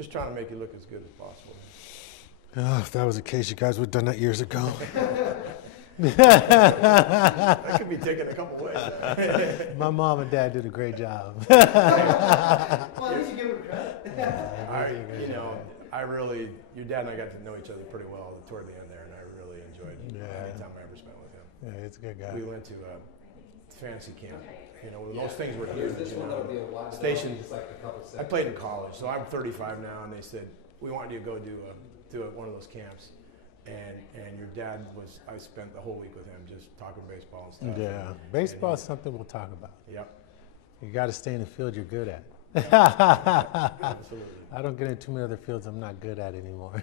Just trying to make you look as good as possible. Oh, if that was the case, you guys would have done that years ago. That could be taken a couple ways. My mom and dad did a great job. Well, at least you give them credit. Your dad and I got to know each other pretty well toward the end there, and I really enjoyed any time I ever spent with him. Yeah, he's a good guy. We went to fancy camp. Those things were huge. This one that'll be a lot. Station. Just like a couple seconds. I played in college, so I'm 35 now, and they said, we want you to go do one of those camps. And your dad I spent the whole week with him just talking baseball and stuff. Yeah, baseball is something we'll talk about. Yep. You got to stay in the field you're good at. Absolutely. I don't get into too many other fields I'm not good at anymore.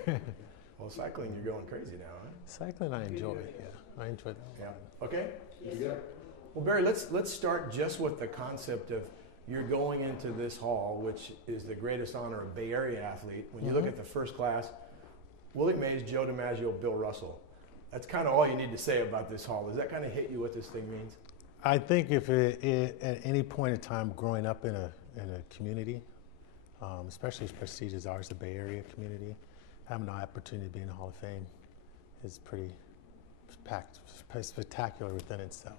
Well, cycling, you're going crazy now, huh? Cycling, I enjoy. Yeah, I enjoy that. Yeah. Okay. Yeah. Well, Barry, let's start just with the concept of you're going into this hall, which is the greatest honor of Bay Area athlete. When you look at the first class, Willie Mays, Joe DiMaggio, Bill Russell. That's kind of all you need to say about this hall. Does that kind of hit you what this thing means? I think if at any point in time growing up in a community, especially as prestigious as ours, the Bay Area community, having the opportunity to be in the Hall of Fame is pretty spectacular within itself.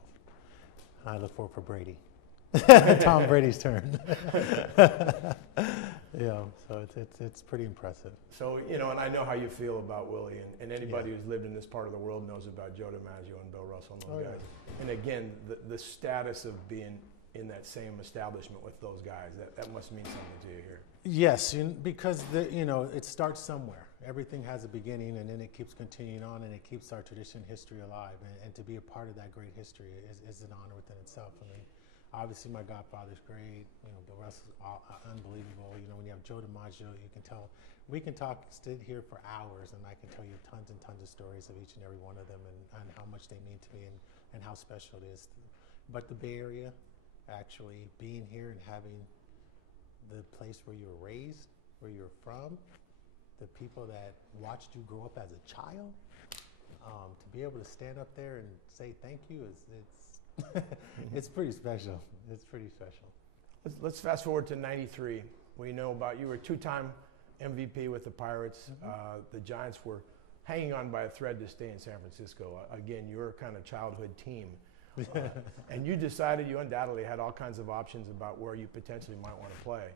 I look forward for Brady. Tom Brady's turn. So it's pretty impressive. So, and I know how you feel about Willie, and anybody who's lived in this part of the world knows about Joe DiMaggio and Bill Russell and those guys. Yeah. And again, the status of being in that same establishment with those guys, that must mean something to you here. Yes, because it starts somewhere. Everything has a beginning, and then it keeps continuing on, and it keeps our tradition, history alive. And to be a part of that great history is an honor within itself. I mean, obviously my godfather's great. Bill Russell's unbelievable. When you have Joe DiMaggio, you can tell. We can sit here for hours, and I can tell you tons and tons of stories of each and every one of them, and how much they mean to me, and how special it is. But the Bay Area, actually being here and having the place where you were raised, where you're from, the people that watched you grow up as a child, to be able to stand up there and say thank you it's pretty special. It's pretty special. Let's fast forward to '93. We know about you were a two-time MVP with the Pirates. The Giants were hanging on by a thread to stay in San Francisco. Again, your kind of childhood team. And you decided, you undoubtedly had all kinds of options about where you potentially might want to play.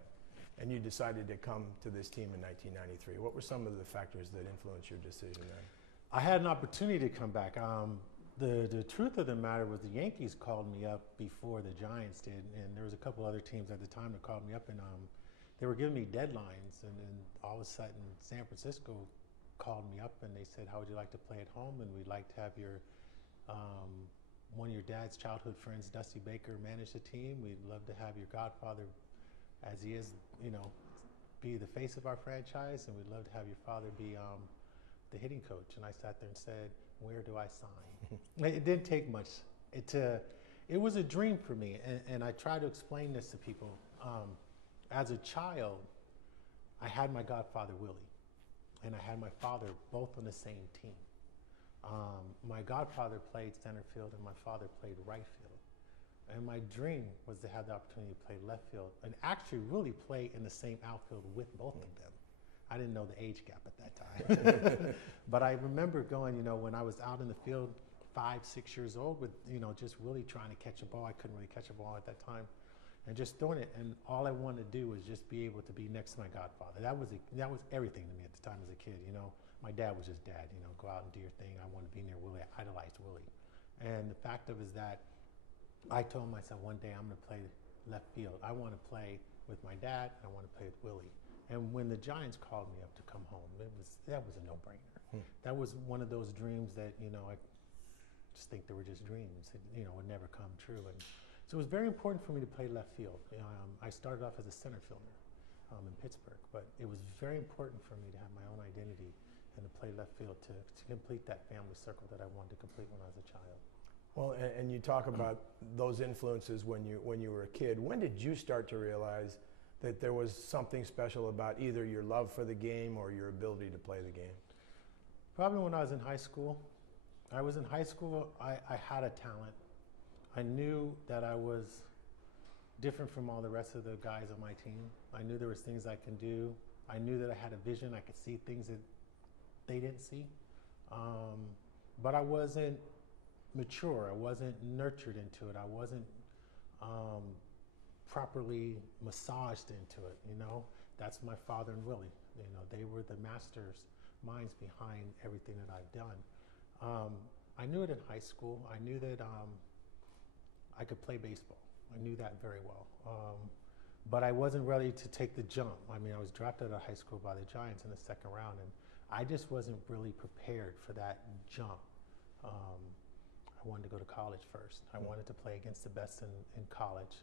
And you decided to come to this team in 1993. What were some of the factors that influenced your decision then? I had an opportunity to come back. The truth of the matter was the Yankees called me up before the Giants did, and there was a couple other teams at the time that called me up, and they were giving me deadlines, and then all of a sudden San Francisco called me up and they said, how would you like to play at home? And we'd like to have your one of your dad's childhood friends, Dusty Baker, manage the team. We'd love to have your godfather, as he is, be the face of our franchise, and we'd love to have your father be the hitting coach. And I sat there and said, where do I sign? It didn't take much. It was a dream for me, and I try to explain this to people. As a child, I had my godfather, Willie, and I had my father both on the same team. My godfather played center field and my father played right field. And my dream was to have the opportunity to play left field and actually really play in the same outfield with both of them. I didn't know the age gap at that time. But I remember going, when I was out in the field 5, 6 years old with, just really trying to catch a ball. I couldn't really catch a ball at that time. And just throwing it, and all I wanted to do was just be able to be next to my godfather. That was everything to me at the time as a kid, My dad was just dad, go out and do your thing. I wanted to be near Willie. I idolized Willie. And the fact of it is that I told myself one day I'm going to play left field. I want to play with my dad, and I want to play with Willie. And when the Giants called me up to come home, that was a no-brainer. That was one of those dreams that, I just think they were just dreams. It, would never come true. And so it was very important for me to play left field. I started off as a center fielder in Pittsburgh, but it was very important for me to have my own identity and to play left field to complete that family circle that I wanted to complete when I was a child. Well, and you talk about those influences when you were a kid. When did you start to realize that there was something special about either your love for the game or your ability to play the game? Probably when I was in high school. I had a talent. I knew that I was different from all the rest of the guys on my team. I knew there was things I can do I knew that I had a vision. I could see things that they didn't see. But I wasn't mature. I wasn't nurtured into it. I wasn't properly massaged into it, you know. That's my father and Willie. You know, they were the masters minds behind everything that I've done. I knew it in high school. I knew that I could play baseball. I knew that very well. But I wasn't ready to take the jump. I mean, I was drafted out of high school by the Giants in the second round, and I just wasn't really prepared for that jump. I wanted to go to college first. I wanted to play against the best in college.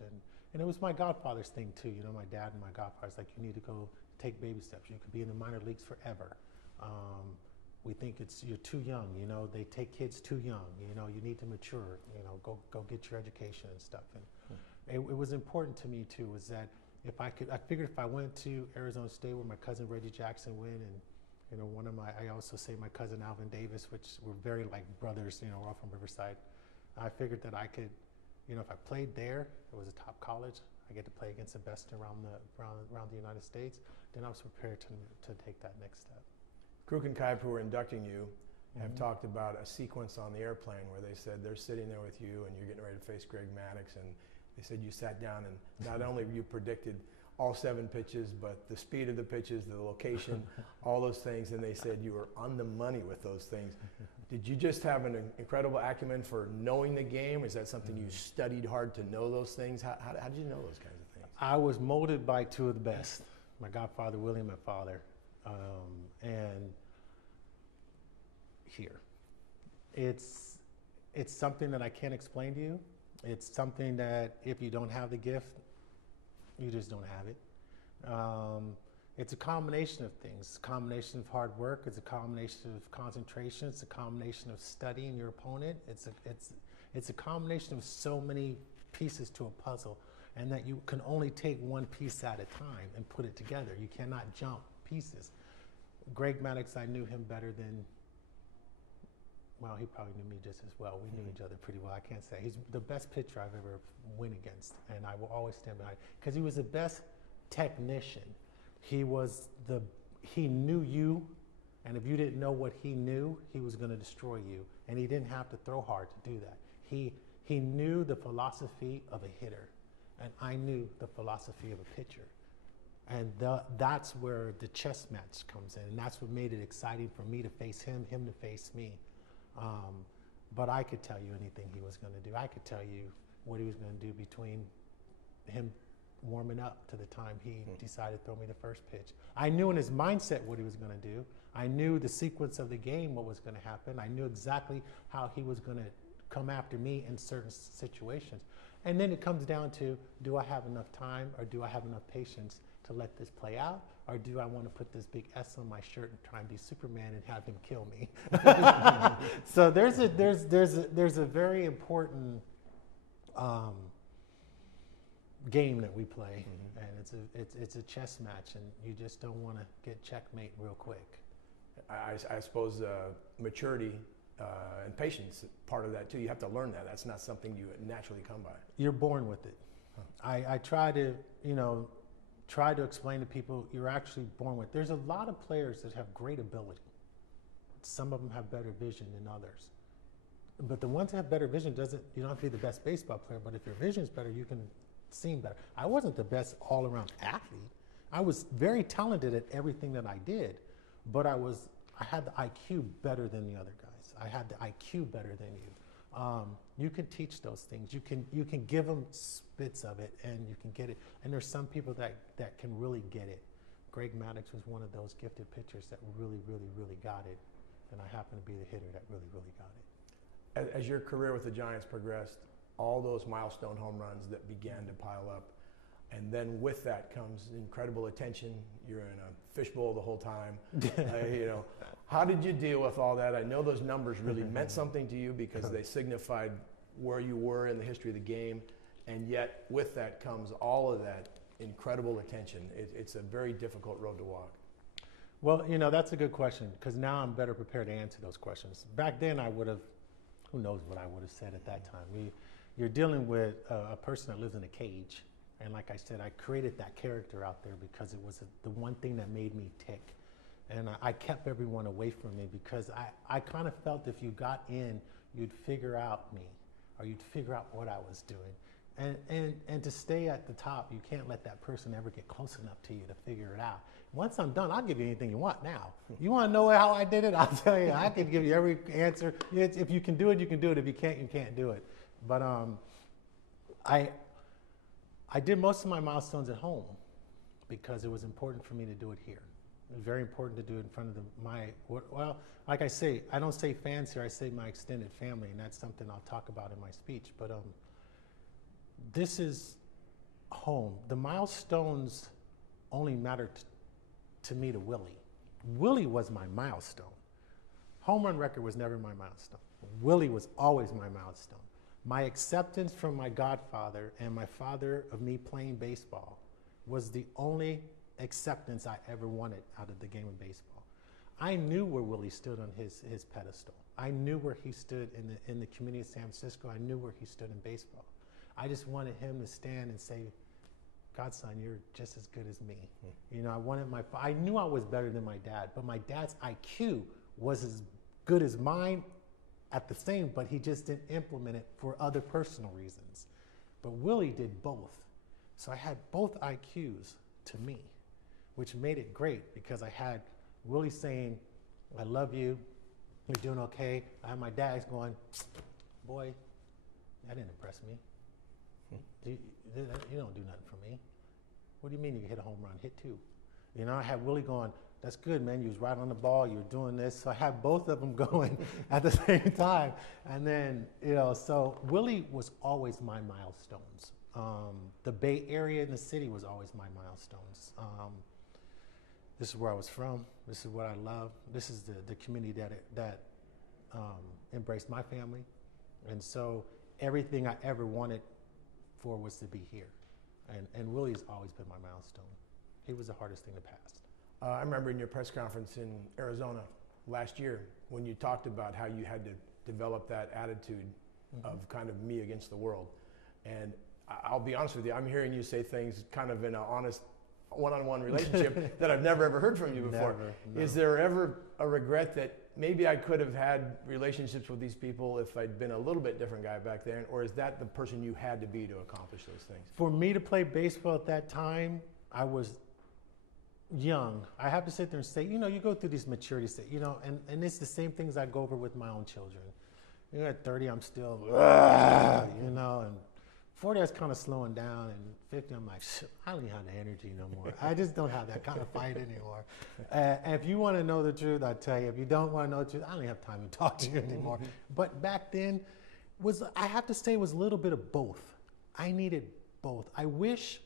And it was my godfather's thing too. You know, my dad and my godfather's like, you need to go take baby steps. You could be in the minor leagues forever. We think you're too young, you know, they take kids too young, you know, you need to mature, you know, go get your education and stuff. And it was important to me too, was that I figured if I went to Arizona State where my cousin Reggie Jackson went, and, you know, I also say my cousin Alvin Davis, which we're very like brothers, you know, we're all from Riverside. I figured that I could, you know, if I played there, it was a top college, I get to play against the best around the United States, then I was prepared to take that next step. Kruk and Kaip, who are inducting you, have talked about a sequence on the airplane where they said they're sitting there with you and you're getting ready to face Greg Maddux, and they said you sat down and not only you predicted all 7 pitches, but the speed of the pitches, the location, all those things, and they said you were on the money with those things. Did you just have an incredible acumen for knowing the game? Is that something you studied hard to know those things? How did you know those kinds of things? I was molded by 2 of the best, my godfather Willie and my father. And here, it's something that I can't explain to you. It's something that if you don't have the gift, you just don't have it. It's a combination of things. It's a combination of hard work. It's a combination of concentration. It's a combination of studying your opponent. It's a combination of so many pieces to a puzzle, and that you can only take one piece at a time and put it together. You cannot jump pieces. Greg Maddux, I knew him better than, well, he probably knew me just as well. We knew each other pretty well. I can't say. He's the best pitcher I've ever went against, and I will always stand behind, because he was the best technician. He knew you, and if you didn't know what he knew, he was going to destroy you, and he didn't have to throw hard to do that. He knew the philosophy of a hitter, and I knew the philosophy of a pitcher. And that's where the chess match comes in, and that's what made it exciting for me to face him to face me. But I could tell you anything he was going to do. I could tell you what he was going to do between him warming up to the time he decided to throw me the first pitch. I knew in his mindset what he was going to do. I knew the sequence of the game, what was going to happen. I knew exactly how he was going to come after me in certain situations. And then it comes down to, do I have enough time, or do I have enough patience to let this play out, or do I want to put this big S on my shirt and try and be Superman and have him kill me? So there's a very important game that we play, and it's a chess match, and you just don't want to get checkmate real quick. I suppose maturity and patience, part of that too. You have to learn that. That's not something you naturally come by. You're born with it. I try to, try to explain to people you're actually born with. There's a lot of players that have great ability. Some of them have better vision than others. But the ones that have better vision you don't have to be the best baseball player, but if your vision is better, you can see better. I wasn't the best all-around athlete. I was very talented at everything that I did, but I had the IQ better than the other guys. I had the IQ better than you. You can teach those things. You can give them bits of it, and you can get it. And there's some people that can really get it. Greg Maddux was one of those gifted pitchers that really, really, really got it. And I happen to be the hitter that really, really got it. As your career with the Giants progressed, all those milestone home runs that began to pile up, and then with that comes incredible attention. You're in a fishbowl the whole time. How did you deal with all that? I know those numbers really meant something to you because they signified where you were in the history of the game, and yet with that comes all of that incredible attention. It's a very difficult road to walk. Well, that's a good question, because now I'm better prepared to answer those questions. Back then, I would have, who knows what I would have said at that time. You're dealing with a person that lives in a cage, And like I said, I created that character out there because it was the one thing that made me tick. And I kept everyone away from me because I kind of felt if you got in, you'd figure out me, or you'd figure out what I was doing. And to stay at the top, you can't let that person ever get close enough to you to figure it out. Once I'm done, I'll give you anything you want now. You want to know how I did it? I'll tell you. I can give you every answer. If you can do it, you can do it. If you can't, you can't do it. But I did most of my milestones at home because it was important for me to do it here. It was very important to do it in front of well, like I say, I don't say fans here, I say my extended family, and that's something I'll talk about in my speech. But this is home. The milestones only mattered to me, to Willie. Willie was my milestone. Home run record was never my milestone. Willie was always my milestone. My acceptance from my godfather and my father of me playing baseball was the only acceptance I ever wanted out of the game of baseball. I knew where Willie stood on his pedestal. I knew where he stood in the community of San Francisco. I knew where he stood in baseball. I just wanted him to stand and say, Godson, you're just as good as me. You know, I knew I was better than my dad, but my dad's IQ was as good as mine at the same, but he just didn't implement it for other personal reasons. But Willie did both. So I had both IQs to me, which made it great because I had Willie saying, I love you, you're doing okay. I had my dad going, boy, that didn't impress me. You don't do nothing for me. What do you mean you hit a home run? Hit two. You know, I had Willie going, that's good, man. You was right on the ball. You were doing this. So I had both of them going at the same time. And then, you know, so Willie was always my milestones. The Bay Area and the city was always my milestones. This is where I was from. This is what I love. This is the community that embraced my family. And so everything I ever wanted for was to be here. And Willie's always been my milestone. He was the hardest thing to pass. I remember in your press conference in Arizona last year when you talked about how you had to develop that attitude of kind of me against the world. And I'll be honest with you, I'm hearing you say things kind of in an honest one-on-one relationship that I've never ever heard from you before. Never, no. Is there ever a regret that maybe I could have had relationships with these people if I'd been a little bit different guy back then? Or is that the person you had to be to accomplish those things? For me to play baseball at that time, I was young. I have to sit there and say, you know, you go through these maturity stages, you know, and it's the same things I go over with my own children. You know, at 30, I'm still, you know, and 40, I was kind of slowing down, and 50, I'm like, I don't even have the energy no more. I just don't have that kind of fight anymore. And if you want to know the truth, I'll tell you. If you don't want to know the truth, I don't even have time to talk to you anymore. But back then, I have to say, it was a little bit of both. I needed both. I wish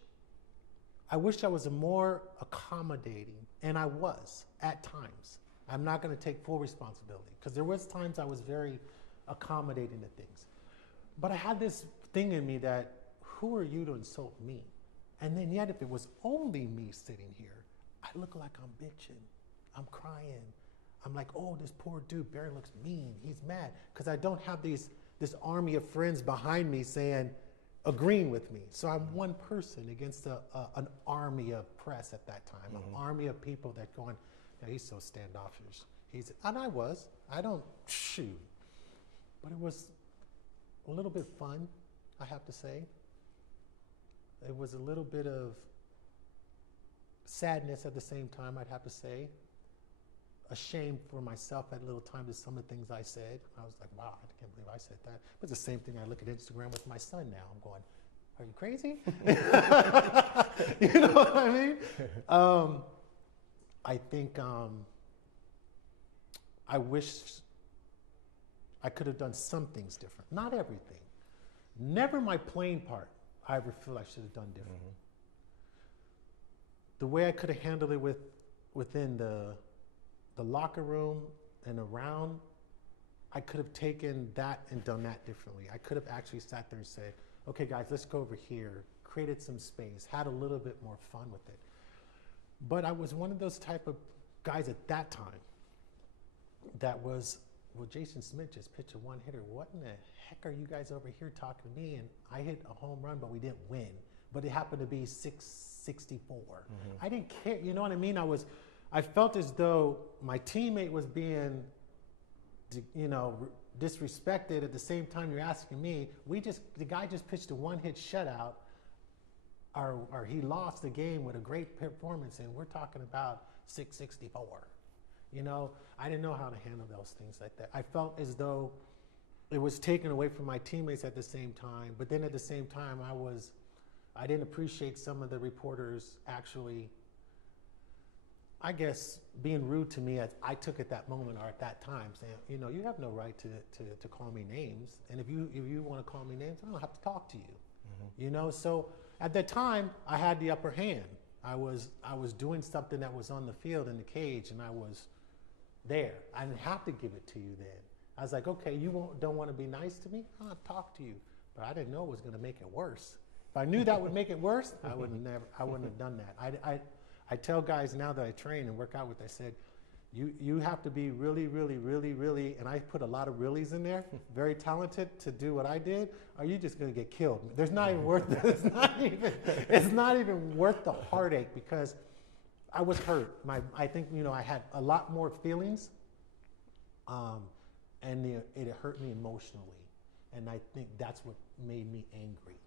I was more accommodating, and I was at times. I'm not going to take full responsibility because there was times I was very accommodating to things. But I had this thing in me that, who are you to insult me? And then yet if it was only me sitting here, I look like I'm bitching, I'm crying. I'm like, oh, this poor dude, Barry looks mean, he's mad. Because I don't have this army of friends behind me saying, agreeing with me. So I'm one person against an army of press at that time, an army of people that going, yeah, he's so standoffish. And I was, I don't shoot. But it was a little bit fun, I have to say. It was a little bit of sadness at the same time, I'd have to say. Ashamed for myself at a little time to some of the things I said. I was like, wow, I can't believe I said that. But it's the same thing I look at Instagram with my son now. I'm going, are you crazy? You know what I mean? I think I wish I could have done some things different. Not everything. Never my playing part I ever feel I should have done different. The way I could have handled it within the locker room and around, I could have taken that and done that differently. I could have actually sat there and said, okay guys, let's go over here, created some space, had a little bit more fun with it. But I was one of those type of guys at that time that was, well, Jason Smith just pitched a one-hitter. What in the heck are you guys over here talking to me? And I hit a home run, but we didn't win. but it happened to be 664. I didn't care, you know what I mean? I felt as though my teammate was being, you know, disrespected. At the same time, you're asking me, the guy just pitched a one-hit shutout, or he lost the game with a great performance, and we're talking about 664. You know, I didn't know how to handle those things like that. I felt as though it was taken away from my teammates at the same time, but then at the same time, I didn't appreciate some of the reporters actually, I guess, being rude to me as I took at that moment or at that time, saying, you know, you have no right to call me names, and if you want to call me names, I don't have to talk to you. You know, so at that time, I had the upper hand. I was doing something that was on the field in the cage, and I was there. I didn't have to give it to you then. I was like, okay, you don't want to be nice to me? I'll talk to you. But I didn't know it was going to make it worse. If I knew that would make it worse, I wouldn't have done that. I tell guys now that I train and work out with, I said, you have to be really, really, really, really, and I put a lot of reallys in there, very talented to do what I did, or you just going to get killed. There's not even worth it. It's not even worth the heartache, because I was hurt. I think, you know, I had a lot more feelings, and it hurt me emotionally. And I think that's what made me angry.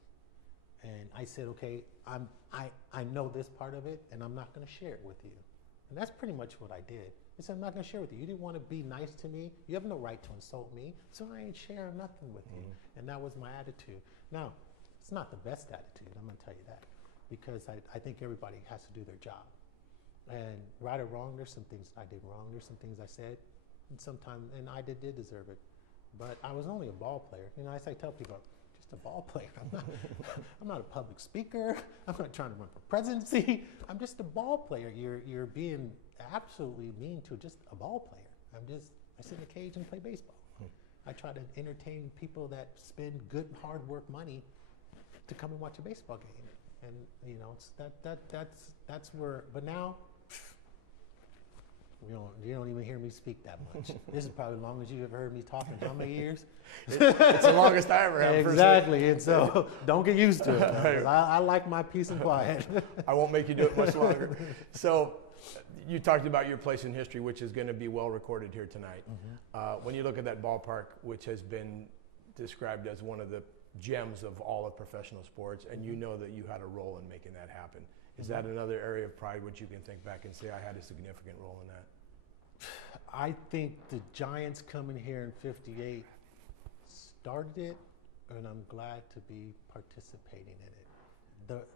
And I said, okay, I know this part of it, and I'm not going to share it with you. And that's pretty much what I did. I said, I'm not going to share with you. You didn't want to be nice to me. You have no right to insult me, so I ain't sharing nothing with you. And that was my attitude. Now, it's not the best attitude, I'm going to tell you that, because I think everybody has to do their job. And right or wrong, there's some things I did wrong. There's some things I said, and I did deserve it. But I was only a ball player. You know, as I tell people, just a ball player. I'm not a public speaker. I'm not trying to run for presidency. I'm just a ball player. You're being absolutely mean to just a ball player. I sit in a cage and play baseball. I try to entertain people that spend good, hard work money to come and watch a baseball game. And you know, it's that's where. But now, you don't even hear me speak that much. This is probably the longest you've ever heard me talk in how many years? It's the longest I ever have. Exactly, and so don't get used to it. I like my peace and quiet. I won't make you do it much longer. So you talked about your place in history, which is going to be well recorded here tonight. When you look at that ballpark, which has been described as one of the gems of all of professional sports, and you know that you had a role in making that happen. Is that another area of pride which you can think back and say, I had a significant role in that? I think the Giants coming here in '58 started it, and I'm glad to be participating in it.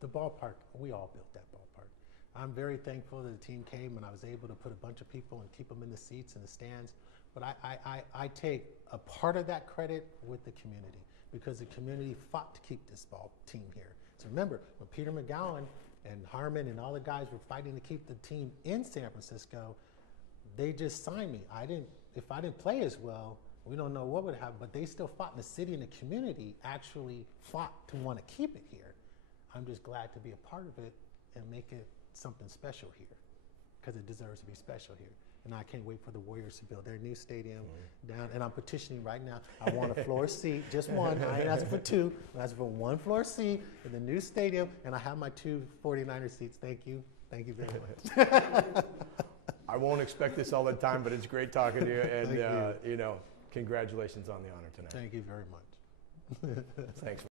The ballpark, we all built that ballpark. I'm very thankful that the team came and I was able to put a bunch of people and keep them in the seats and the stands. But I take a part of that credit with the community, because the community fought to keep this ball team here. So remember, when Peter McGowan and Harmon and all the guys were fighting to keep the team in San Francisco, they just signed me. If I didn't play as well, we don't know what would happen, but they still fought, and the city and the community actually fought to want to keep it here. I'm just glad to be a part of it and make it something special here, because it deserves to be special here. And I can't wait for the Warriors to build their new stadium down. And I'm petitioning right now. I want a floor seat, just one. I ain't asking for two. I'm asking for one floor seat in the new stadium. And I have my 2 49er seats. Thank you. Thank you very much. I won't expect this all the time, but it's great talking to you. And, you know, congratulations on the honor tonight. Thank you very much. Thanks.